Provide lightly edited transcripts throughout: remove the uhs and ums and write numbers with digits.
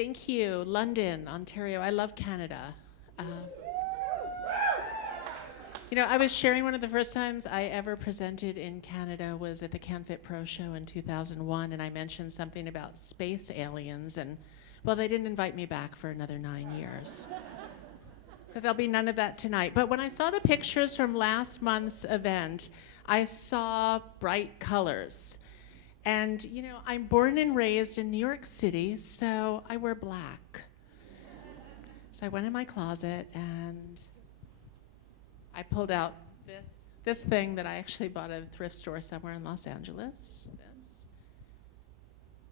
Thank you. London, Ontario. I love Canada. I was sharing one of the first times I ever presented in Canada was at the CanFit Pro Show in 2001, and I mentioned something about space aliens, and, well, they didn't invite me back for another 9 years. So there'll be none of that tonight. But when I saw the pictures from last month's event, I saw bright colors. And, I'm born and raised in New York City, so I wear black. So I went in my closet and I pulled out this thing that I actually bought at a thrift store somewhere in Los Angeles.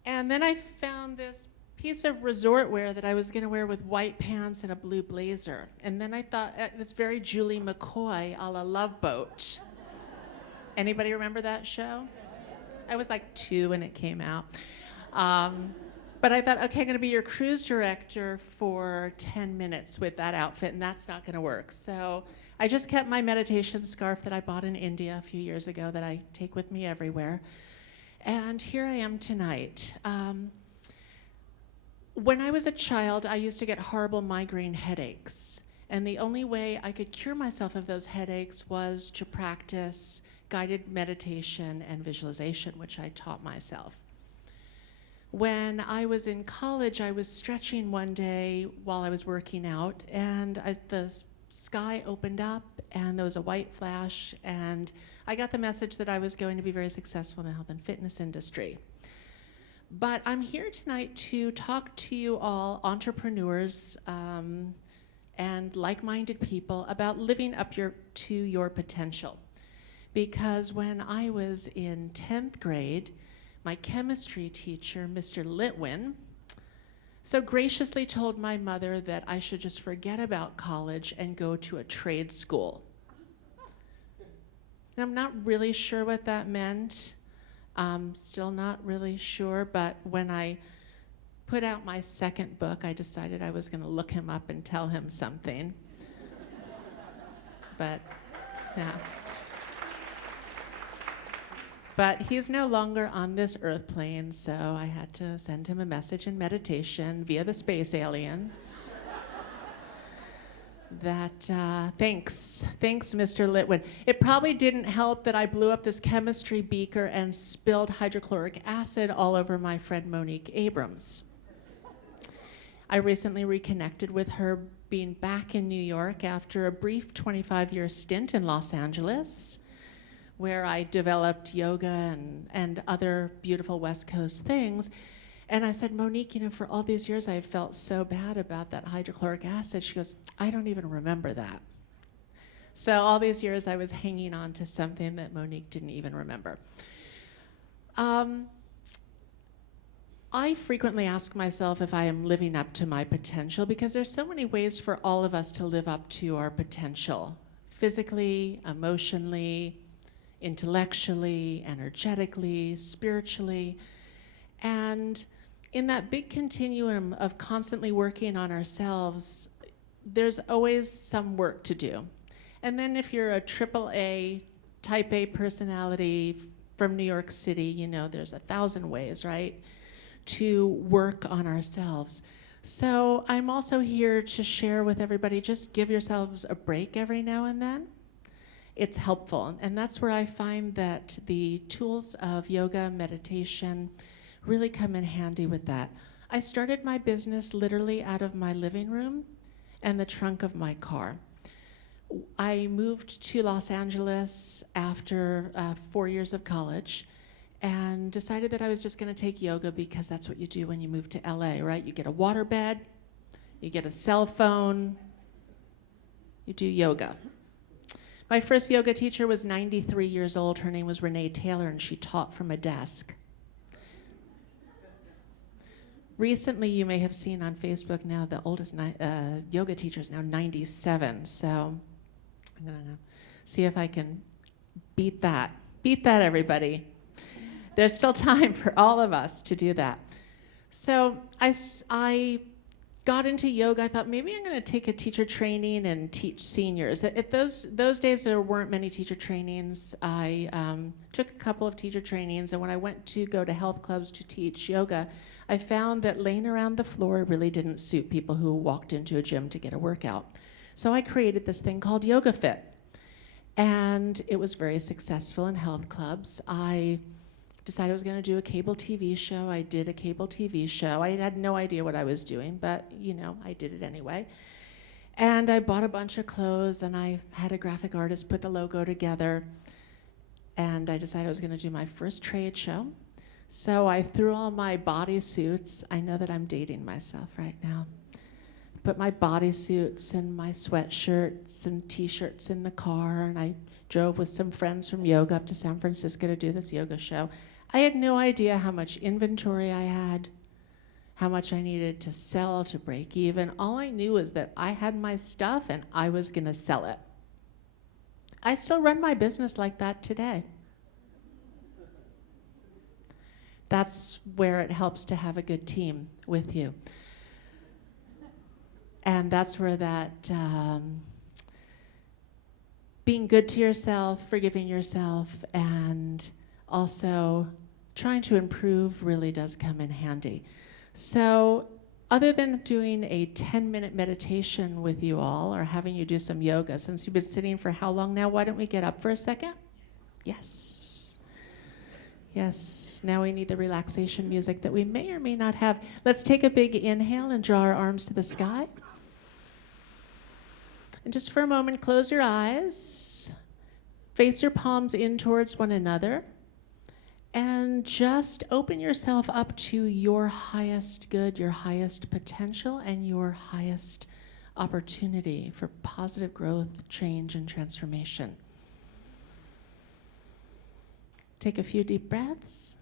And then I found this piece of resort wear that I was going to wear with white pants and a blue blazer. And then I thought, it's very Julie McCoy a la Love Boat. Anybody remember that show? I was like 2 when it came out. But I thought, okay, I'm going to be your cruise director for 10 minutes with that outfit, and that's not going to work. So I just kept my meditation scarf that I bought in India a few years ago that I take with me everywhere. And here I am tonight. When I was a child, I used to get horrible migraine headaches. And the only way I could cure myself of those headaches was to practice guided meditation and visualization, which I taught myself. When I was in college, I was stretching one day while I was working out, and the sky opened up, and there was a white flash, and I got the message that I was going to be very successful in the health and fitness industry. But I'm here tonight to talk to you all, entrepreneurs and like-minded people, about living up to your potential. Because when I was in 10th grade, my chemistry teacher, Mr. Litwin, so graciously told my mother that I should just forget about college and go to a trade school. And I'm not really sure what that meant. Still not really sure, but when I put out my second book, I decided I was going to look him up and tell him something. But, yeah. But he's no longer on this earth plane, so I had to send him a message in meditation via the space aliens. Thanks, Mr. Litwin. It probably didn't help that I blew up this chemistry beaker and spilled hydrochloric acid all over my friend Monique Abrams. I recently reconnected with her, being back in New York after a brief 25-year stint in Los Angeles, where I developed yoga and other beautiful West Coast things. And I said, Monique, for all these years I've felt so bad about that hydrochloric acid. She goes, I don't even remember that. So all these years I was hanging on to something that Monique didn't even remember. I frequently ask myself if I am living up to my potential, because there's so many ways for all of us to live up to our potential, physically, emotionally, intellectually, energetically, spiritually. And in that big continuum of constantly working on ourselves, there's always some work to do. And then if you're a AAA type A personality from New York City, there's 1,000 ways, right, to work on ourselves. So I'm also here to share with everybody, just give yourselves a break every now and then. It's helpful, and that's where I find that the tools of yoga, meditation, really come in handy with that. I started my business literally out of my living room and the trunk of my car. I moved to Los Angeles after 4 years of college and decided that I was just going to take yoga, because that's what you do when you move to LA, right? You get a waterbed, you get a cell phone, you do yoga. My first yoga teacher was 93 years old. Her name was Renee Taylor, and she taught from a desk. Recently, you may have seen on Facebook now the oldest yoga teacher is now 97. So I'm going to see if I can beat that. Beat that, everybody. There's still time for all of us to do that. So I got into yoga, I thought maybe I'm going to take a teacher training and teach seniors. At those days, there weren't many teacher trainings. I took a couple of teacher trainings, and when I went to go to health clubs to teach yoga, I found that laying around the floor really didn't suit people who walked into a gym to get a workout. So I created this thing called Yoga Fit, and it was very successful in health clubs. I decided I was going to do a cable TV show. I did a cable TV show. I had no idea what I was doing, but I did it anyway. And I bought a bunch of clothes, and I had a graphic artist put the logo together, and I decided I was going to do my first trade show. So I threw all my bodysuits. I know that I'm dating myself right now. Put my bodysuits and my sweatshirts and t-shirts in the car, and I drove with some friends from yoga up to San Francisco to do this yoga show. I had no idea how much inventory I had, how much I needed to sell to break even. All I knew was that I had my stuff and I was going to sell it. I still run my business like that today. That's where it helps to have a good team with you. And that's where that being good to yourself, forgiving yourself, and also trying to improve really does come in handy. So other than doing a 10-minute meditation with you all or having you do some yoga, since you've been sitting for how long now, why don't we get up for a second? Yes. Yes, now we need the relaxation music that we may or may not have. Let's take a big inhale and draw our arms to the sky. And just for a moment, close your eyes. Face your palms in towards one another. And just open yourself up to your highest good, your highest potential, and your highest opportunity for positive growth, change, and transformation. Take a few deep breaths.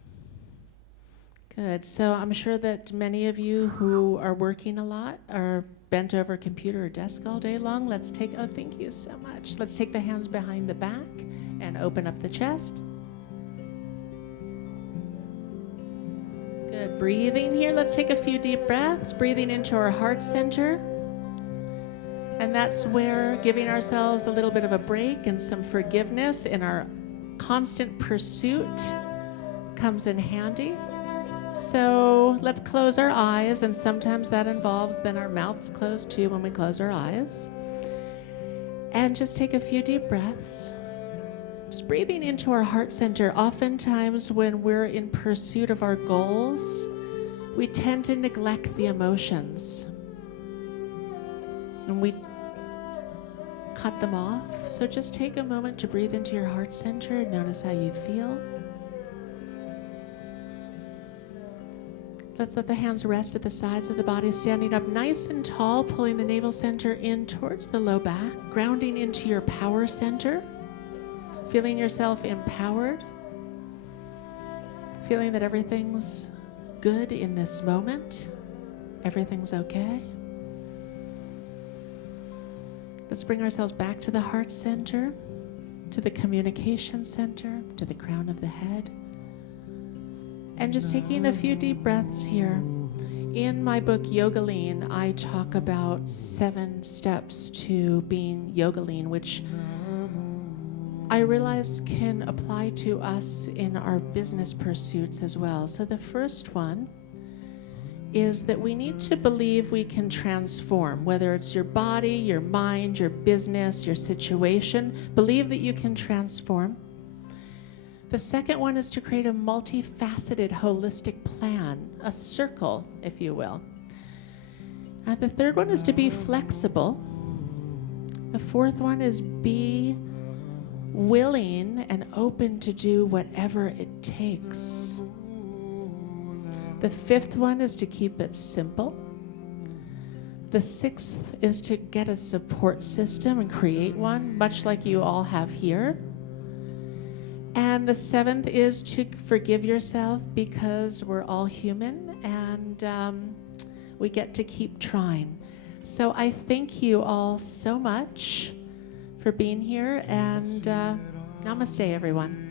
Good. So I'm sure that many of you who are working a lot are bent over a computer or desk all day long. Thank you so much. Let's take the hands behind the back and open up the chest. Good. Breathing here. Let's take a few deep breaths, breathing into our heart center. And that's where giving ourselves a little bit of a break and some forgiveness in our constant pursuit comes in handy. So let's close our eyes, and sometimes that involves then our mouths closed too when we close our eyes. And just take a few deep breaths. Just breathing into our heart center. Oftentimes when we're in pursuit of our goals, we tend to neglect the emotions. And we cut them off. So just take a moment to breathe into your heart center and notice how you feel. Let's let the hands rest at the sides of the body, standing up nice and tall, pulling the navel center in towards the low back, grounding into your power center, feeling yourself empowered, feeling that everything's good in this moment, everything's okay. Let's bring ourselves back to the heart center, to the communication center, to the crown of the head. And just taking a few deep breaths here. In my book, Yoga Lean, I talk about 7 steps to being Yoga Lean, which I realize can apply to us in our business pursuits as well. So the first one is that we need to believe we can transform, whether it's your body, your mind, your business, your situation. Believe that you can transform. The second one is to create a multifaceted, holistic plan, a circle, if you will. And the third one is to be flexible. The fourth one is be willing and open to do whatever it takes. The fifth one is to keep it simple. The sixth is to get a support system and create one, much like you all have here. And the seventh is to forgive yourself, because we're all human and we get to keep trying. So I thank you all so much for being here, and namaste, everyone.